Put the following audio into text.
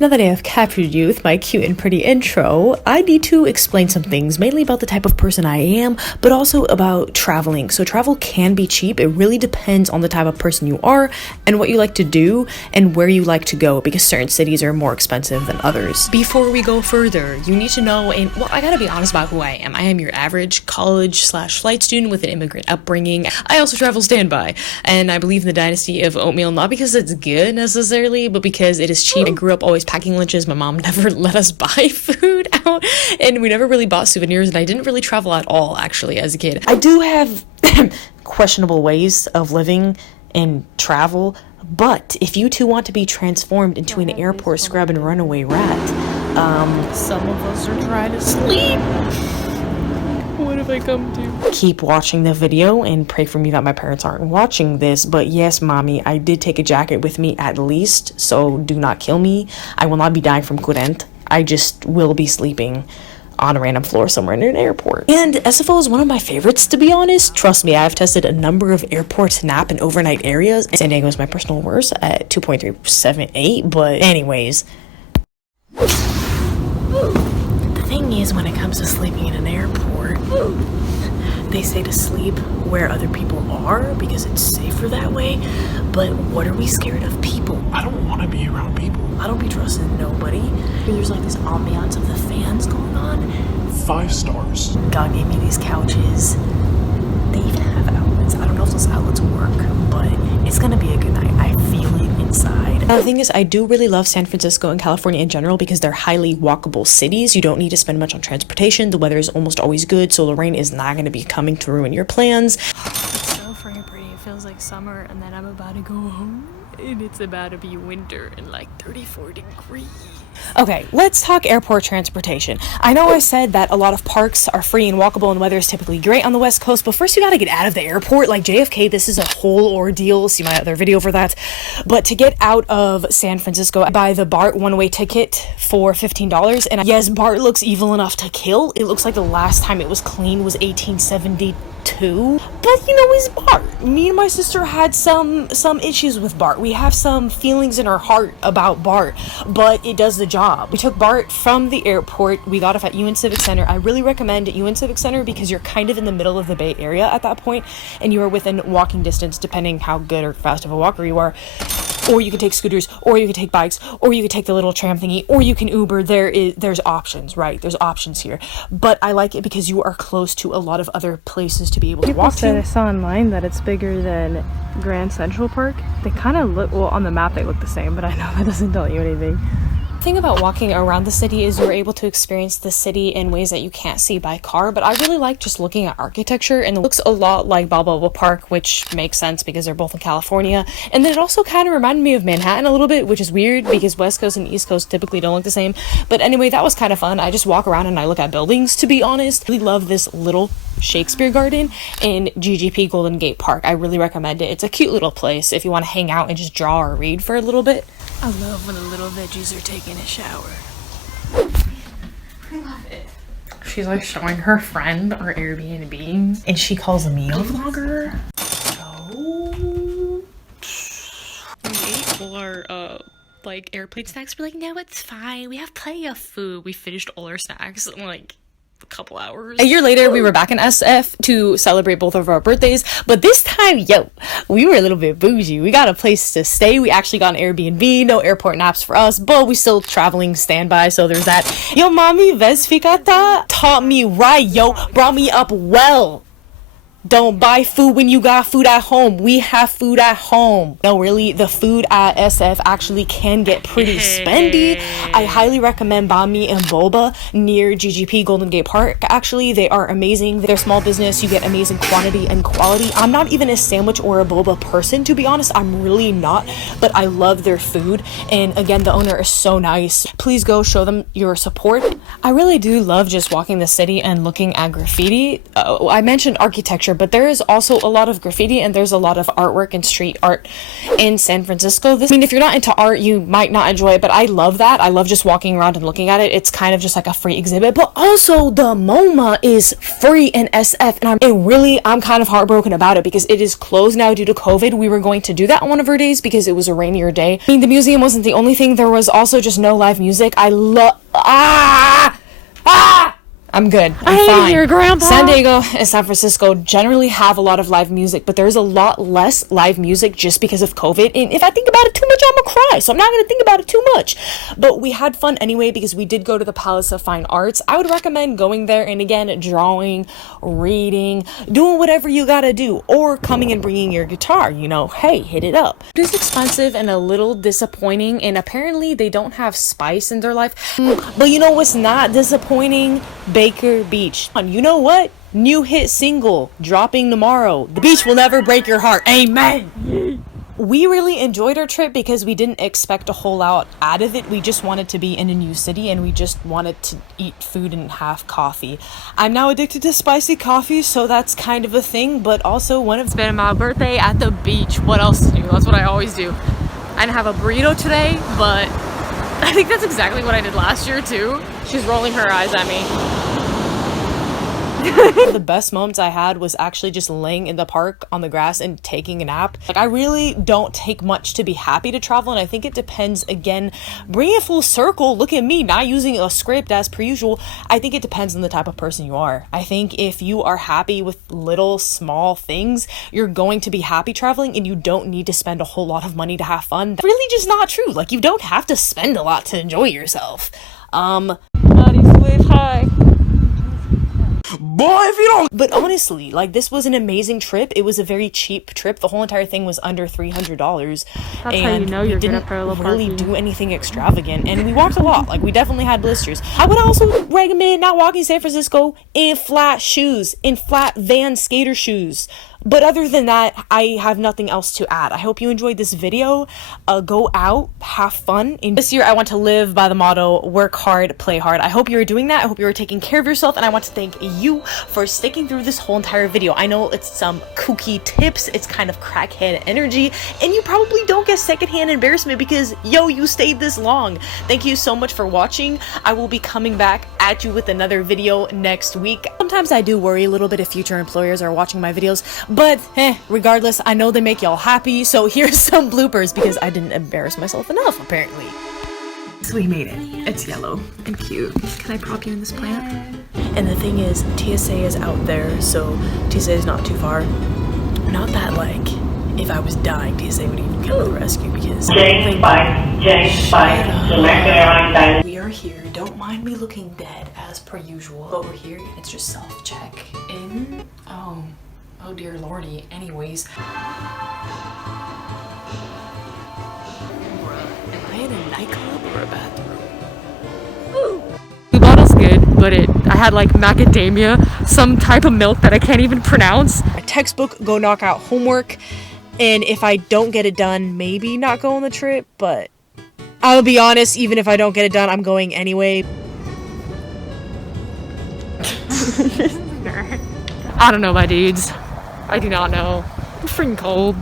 Now that I have captured you with my cute and pretty intro, I need to explain some things, mainly about the type of person I am, but also about traveling. So travel can be cheap. It really depends on the type of person you are and what you like to do and where you like to go, because certain cities are more expensive than others. Before we go further, you need to know, and well, I gotta be honest about who I am. I am your average college/flight student with an immigrant upbringing. I also travel standby, and I believe in the dynasty of oatmeal, not because it's good necessarily, but because it is cheap. I grew up always packing lunches. My mom never let us buy food out, and we never really bought souvenirs, and I didn't really travel at all, actually, as a kid. I do have questionable ways of living and travel, but if you two want to be transformed into an airport scrub and runaway rat, some of us are trying to sleep. What have I come to? Keep watching the video and pray for me that my parents aren't watching this. But yes, mommy, I did take a jacket with me at least, so do not kill me. I will not be dying from current. I just will be sleeping on a random floor somewhere in an airport. And SFO is one of my favorites, to be honest. Trust me, I've tested a number of airport nap and overnight areas. San Diego is my personal worst at 2.378, but anyways. The thing is, when it comes to sleeping in an airport, they say to sleep where other people are because it's safer that way, but what are we scared of? People. I don't want to be around people. I don't be trusting nobody. There's like this ambiance of the fans going on. 5 stars. God gave me these couches. They even have outlets. I don't know if those outlets work, but it's gonna be a good night. I feel it inside. The thing is, I do really love San Francisco and California in general because they're highly walkable cities. You don't need to spend much on transportation. The weather is almost always good, so the rain is not going to be coming to ruin your plans. It's so freaking pretty. It feels like summer, and then I'm about to go home, and it's about to be winter and like 34 degrees. Okay, let's talk airport transportation. I know I said that a lot of parks are free and walkable and weather is typically great on the West Coast, but first you gotta get out of the airport. Like JFK, this is a whole ordeal. See my other video for that. But to get out of San Francisco, I buy the BART one-way ticket for $15. And yes, BART looks evil enough to kill. It looks like the last time it was clean was 1872. But you know, it's BART. Me and my sister had some issues with BART. We have some feelings in our heart about BART, but it does the job. We took BART from the airport. We got off at UN Civic Center. I really recommend UN Civic Center because you're kind of in the middle of the Bay Area at that point, and you are within walking distance depending how good or fast of a walker you are. Or you can take scooters, or you can take bikes, or you can take the little tram thingy, or you can Uber. There's options, right? There's options here. But I like it because you are close to a lot of other places to be able to walk to. I saw online that it's bigger than Grand Central Park. They kind of look, well, on the map they look the same, but I know that doesn't tell you anything. The thing about walking around the city is you're able to experience the city in ways that you can't see by car, but I really like just looking at architecture, and it looks a lot like Balboa Park, which makes sense because they're both in California. And then it also kind of reminded me of Manhattan a little bit, which is weird because West Coast and East Coast typically don't look the same. But anyway, that was kind of fun. I just walk around and I look at buildings, to be honest. I really love this little Shakespeare Garden in GGP Golden Gate Park. I really recommend it. It's a cute little place if you want to hang out and just draw or read for a little bit. I love when the little veggies are taking a shower. I love it. She's like showing her friend our Airbnb, and she calls me a vlogger. Oh. We ate all our like airplane snacks. We're like, no, it's fine. We have plenty of food. We finished all our snacks in like a couple hours. A year later, we were back in SF to celebrate both of our birthdays, but this time, we were a little bit bougie. We got a place to stay. We actually got an Airbnb, no airport naps for us, but we still traveling standby, so there's that. Yo, mommy, Vesfikata taught me right, brought me up well. Don't buy food when you got food at home. We have food at home. No, really, the food at SF actually can get pretty spendy. I highly recommend Bami and Boba near GGP Golden Gate Park. Actually, they are amazing. They're small business. You get amazing quantity and quality. I'm not even a sandwich or a boba person, to be honest. I'm really not, but I love their food. And again, the owner is so nice. Please go show them your support. I really do love just walking the city and looking at graffiti. I mentioned architecture, but there is also a lot of graffiti and there's a lot of artwork and street art in San Francisco. I mean, if you're not into art, you might not enjoy it, but I love that. I love just walking around and looking at it. It's kind of just like a free exhibit, but also the MoMA is free in SF, and I'm kind of heartbroken about it because it is closed now due to COVID. We were going to do that on one of our days because it was a rainier day. I mean, the museum wasn't the only thing. There was also just no live music. I'm good. I'm fine. Your grandpa. San Diego and San Francisco generally have a lot of live music, but there's a lot less live music just because of COVID. And if I think about it too much, I'm gonna cry. So I'm not gonna think about it too much. But we had fun anyway because we did go to the Palace of Fine Arts. I would recommend going there and again, drawing, reading, doing whatever you gotta do, or coming and bringing your guitar. You know, hey, hit it up. It is expensive and a little disappointing, and apparently they don't have spice in their life. But you know what's not disappointing? Baker Beach. You know what? New hit single dropping tomorrow. The beach will never break your heart. Amen. We really enjoyed our trip because we didn't expect a whole lot out of it. We just wanted to be in a new city and we just wanted to eat food and have coffee. I'm now addicted to spicy coffee, so that's kind of a thing, but also It's been my birthday at the beach. What else to do? That's what I always do. I didn't have a burrito today, but I think that's exactly what I did last year too. She's rolling her eyes at me. the best moments I had was actually just laying in the park on the grass and taking a nap. Like, I really don't take much to be happy to travel, and I think it depends, again, bring it full circle. Look at me, not using a script as per usual. I think it depends on the type of person you are. I think if you are happy with little small things, you're going to be happy traveling, and you don't need to spend a whole lot of money to have fun. That's really just not true. Like, you don't have to spend a lot to enjoy yourself. Naughty Swift, hi. Boy, if you don't. But honestly, like, this was an amazing trip. It was a very cheap trip. The whole entire thing was under $300. That's how you know you're good at parallel really parking. do anything extravagant, and we walked a lot. Like, we definitely had blisters. I would also recommend not walking San Francisco in flat shoes, in flat Van skater shoes. But other than that, I have nothing else to add. I hope you enjoyed this video. Go out, have fun. And this year, I want to live by the motto, work hard, play hard. I hope you're doing that. I hope you're taking care of yourself. And I want to thank you for sticking through this whole entire video. I know it's some kooky tips. It's kind of crackhead energy. And you probably don't get secondhand embarrassment because, yo, you stayed this long. Thank you so much for watching. I will be coming back at you with another video next week. Sometimes I do worry a little bit if future employers are watching my videos. But regardless, I know they make y'all happy, so here's some bloopers because I didn't embarrass myself enough, apparently. So we made it. It's yellow and cute. Can I prop you in this plant? And the thing is, TSA is out there, so TSA is not too far. Not that, like, if I was dying, TSA would even come to the rescue because... James Spike, American Airlines. We are here. Don't mind me looking dead as per usual. But we're here. It's just self-check in. Oh dear lordy. Anyways. Am I in a nightclub or a bathroom? The bottle's good, but I had like macadamia, some type of milk that I can't even pronounce. A textbook, go knock out homework, and if I don't get it done, maybe not go on the trip, but I'll be honest, even if I don't get it done, I'm going anyway. I don't know, my dudes. I do not know. I'm freaking cold.